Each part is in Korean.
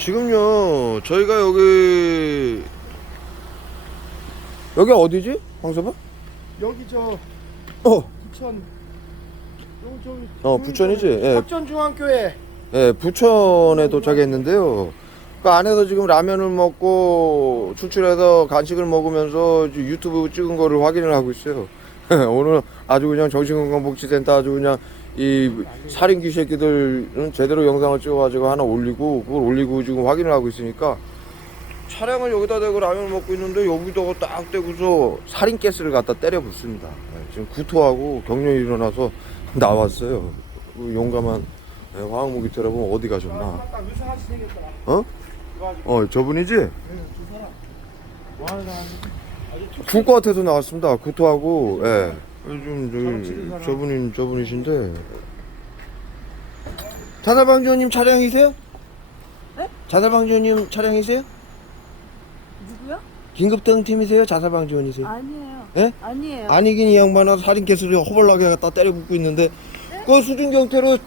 지금요 저희가 여기 여기 어디지 황서봐? 여기 저 어, 부천 여기 저기 어 부천이지. 예, 합전 중앙교회 예, 부천에 도착했는데요. 그 안에서 지금 라면을 먹고 출출해서 간식을 먹으면서 이제 유튜브 찍은 거를 확인을 하고 있어요. 오늘 아주 그냥 정신건강복지센터 아주 그냥 이 살인귀 새끼들은 제대로 영상을 찍어가지고 하나 올리고 그걸 올리고 지금 확인을 하고 있으니까 차량을 여기다 대고 라면을 먹고 있는데 여기다가 딱 대고서 살인 가스를 갖다 때려 붓습니다. 예, 지금 구토하고 경련이 일어나서 나왔어요. 그 용감한 네, 화학무기 테러범 어디 가셨나? 어? 어 저분이지? 네, 툭 국과 같아서 나왔습니다. 구토하고 예. 치는 저기. 저분인 저분이신데 자살방지원님 차량이세요? 네? 자살방지원님 차량이세요? 누구요? 긴급대응팀이세요? 자살방지원이세요? 아니에요. 예? 아니에요. 아니긴 이 양반아 살인캐스를 허벌나게 갖다 때려 붓고 있는데 그 수준 경태로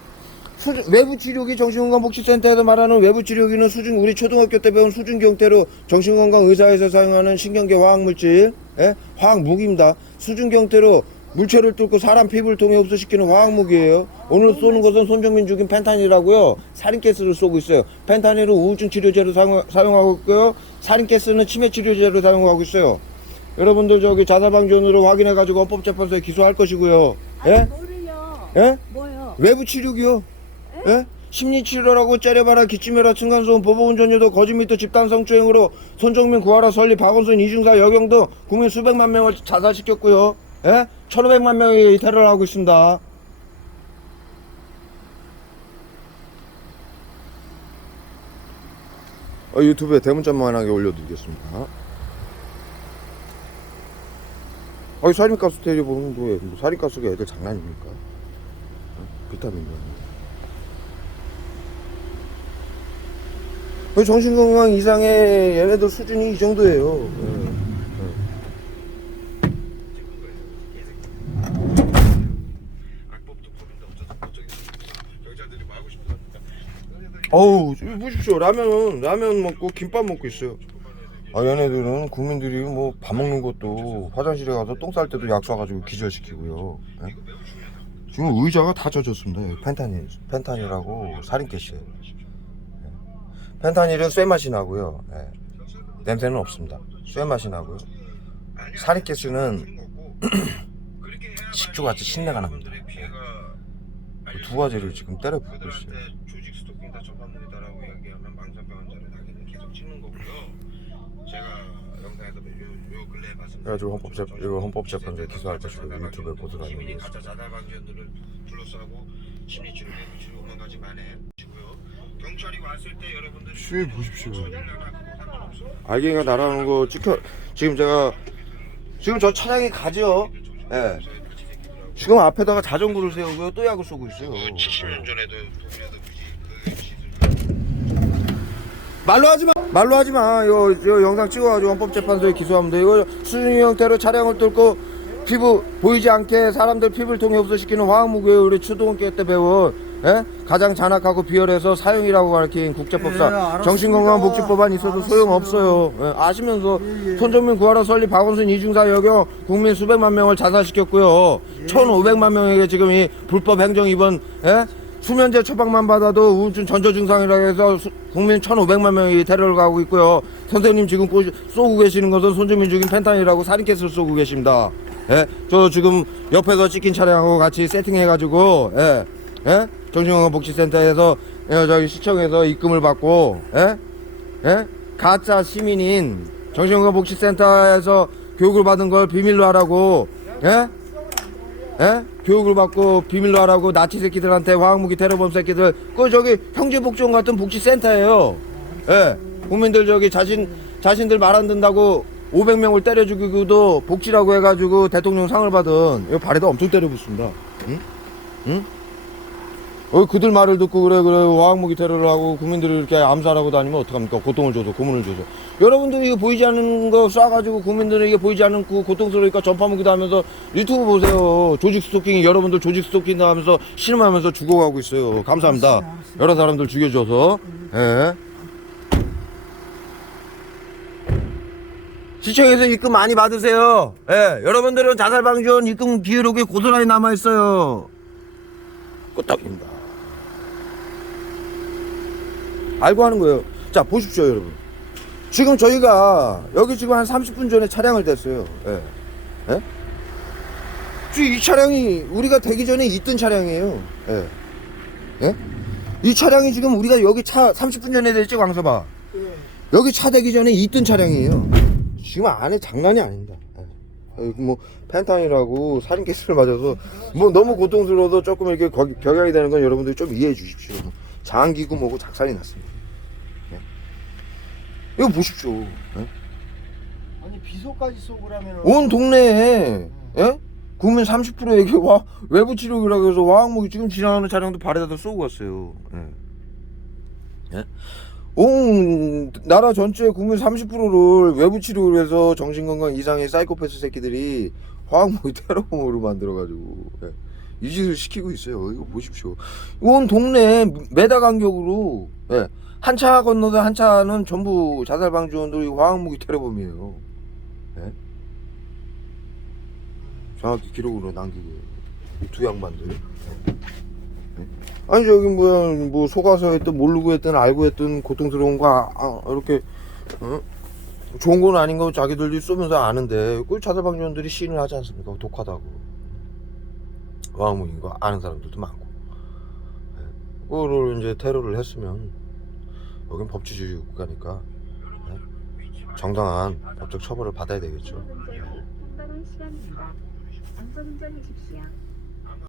수준, 외부 치료기 정신건강 복지센터에서 말하는 외부 치료기는 수준 우리 초등학교 때 배운 수준 경태로 정신건강 의사에서 사용하는 신경계 화학 물질, 예? 화학 무기입니다. 수준 경태로 물체를 뚫고 사람 피부를 통해 흡수시키는 화학 무기예요. 오늘 쏘는 것은 손정민 죽인 펜타닐이라고요. 살인가스를 쏘고 있어요. 펜타닐은 우울증 치료제로 사용, 사용 하고 있고요. 살인가스는 치매 치료제로 사용하고 있어요. 여러분들 저기 자살방지원으로 확인해가지고 헌법재판소에 기소할 것이고요. 아니, 예? 뭐를요? 예? 뭐요? 외부 치료기요. 예? 심리치료라고 째려봐라 기침해라 층간소음 보복운전유도 거짓 미터 집단 성추행으로 손정민 구하라 설리 박원순 이중사 여경 등 국민 수백만 명을 자살시켰고요. 예? 1500만 명이 테러를 하고 있습니다. 어, 유튜브에 대문짝만하게 올려드리겠습니다. 아이 살인가스 테리 보는 거에 뭐 살인가스가 애들 장난입니까? 어? 비타민이 그 정신건강 이상의 얘네들 수준이 이 정도예요. 예. 악법도 부른다 어쩌다 저기 경찰들이 막고 싶다 어우, 보십시오. 라면, 라면 먹고 김밥 먹고 있어요. 아, 얘네들은 국민들이 뭐 밥 먹는 것도 화장실에 가서 똥 쌀 때도 약 쏴가지고 기절시키고요. 예? 지금 의자가 다 젖었습니다. 여기 펜타닐, 펜타닐하고 살인가스예요. 예. 펜타닐은 쇠 맛이 나고요. 예. 냄새는 없습니다. 쇠 맛이 나고요. 살인가스는 식초같이 신내가 납니다. 그두 가지를 지금 때려 붓고 있어요. 조직 스토킹 다 접합니다라고 얘기하면 망상병 환자를 당연히 계속 찍는 거고요. 제가 영상에서 요, 요 근래에 봤습니다. 그래가지고 헌법재 이거 헌법재판소에 기소할 것이고 유튜브에 보도를 하는 시민이 게 가짜 자살 방지원들을 둘러싸고 심리 치료, 외부치료 오만 가지 만에 치고요. 경찰이 왔을 때 여러분들 주위 보십시오. 알갱이가 날아오는 거 찍혀 지금 제가 지금 저 차량이 가죠. 예. 지금 앞에다가 자전거를 세우고요 또 약을 쏘고 있어요. 70년 전에도 동네도 그 말로 하지 마. 말로 하지 마. 이거, 이거 영상 찍어가지고 헌법재판소에 기소하면 돼. 이거 수준이 형태로 차량을 뚫고 피부 보이지 않게 사람들 피부를 통해 흡수시키는 화학무기예요. 우리 초등학교 때 배운 예? 가장 잔악하고 비열해서 사용이라고 가르친 국제법상 예. 정신건강복지법안 있어도 소용없어요. 예, 아시면서 손정민 구하라 설리 박원순 이중사 여경 국민 수백만 명을 자살시켰고요. 1,500만 명에게 지금 이 불법 행정 입원 예? 수면제 처방만 받아도 우울증 전조 증상이라고 해서 수- 국민 1,500만 명이 테러를 가고 있고요. 선생님 지금 꼬- 쏘고 계시는 것은 손주민 죽인 펜타닐하고 살인캐스를 쏘고 계십니다. 예? 저 지금 옆에서 찍힌 차량하고 같이 세팅해가지고 예? 예? 정신건강복지센터에서 예, 저기 시청에서 입금을 받고 예? 예? 가짜 시민인 정신건강복지센터에서 교육을 받은 걸 비밀로 하라고 예? 예? 교육을 받고 비밀로 하라고 나치 새끼들한테 화학무기 테러범 새끼들 그 저기 형제복지원 같은 복지센터예요. 예. 국민들 저기 자신 자신들 말 안 듣는다고 500명을 때려 죽이고도 복지라고 해가지고 대통령 상을 받은 이거 발에다 엄청 때려 붙습니다. 응? 응? 어, 그들 말을 듣고 그래 그래 화학무기 테러를 하고 국민들을 이렇게 암살하고 다니면 어떡합니까? 고통을 줘서 고문을 줘서. 여러분들이 이거 보이지 않는 거 쏴가지고 국민들에게 보이지 않는 그 고통스러우니까 전파무기도 하면서 유튜브 보세요. 조직 스토킹이 여러분들 조직 스토킹 하면서 실험하면서 죽어가고 있어요. 감사합니다. 여러 사람들 죽여줘서. 음. 예. 시청에서 입금 많이 받으세요. 예. 여러분들은 자살방지원 입금 기록이 고스란히 남아있어요. 끄떡입니다. 알고 하는 거예요. 자, 보십시오, 여러분. 지금 저희가 여기 지금 한 30분 전에 차량을 댔어요. 예. 예? 지금 이 차량이 우리가 되기 전에 있던 차량이에요. 예. 예? 이 차량이 지금 우리가 여기 차 30분 전에 됐지, 광서봐. 여기 차 되기 전에 있던 차량이에요. 지금 안에 장난이 아닙니다. 예. 뭐 펜탄이라고 살인 케이스를 맞아서 뭐 너무 고통스러워도 조금 이렇게 거- 격양이 되는 건 여러분들이 좀 이해해 주십시오. 장기구 뭐고 작살이 났습니다. 예. 이거 보십시오. 예? 아니 비소까지 쏘고 그러면 온 동네에 예? 국민 30%에게 와 외부 치료기라고 해서 와항목이 지금 지나가는 차량도 발에다 쏘고 갔어요. 예. 예? 온 나라 전체 국민 30%를 외부 치료를 해서 정신건강 이상의 사이코패스 새끼들이 화학무기 테러범으로 만들어가지고 예. 이 짓을 시키고 있어요. 이거 보십시오. 온 동네 메다 간격으로 예. 한 차 건너다 한 차는 전부 자살 방지원들이 화학무기 테러범이에요. 예? 정확히 기록으로 남기고 이두 양반들. 예? 아니 저기 뭐야 뭐 속아서 했든 모르고 했든 알고 했든 고통스러운 거 아, 아, 이렇게 어? 좋은 건 아닌 거 자기들이 쏘면서 아는데 그 자살 방지원들이 시인을 하지 않습니까? 독하다고 왕무인 거 아는 사람들도 많고 예. 그거를 이제 테러를 했으면 여긴 법치주의 국가니까 예. 정당한 법적 처벌을 받아야 되겠죠. 한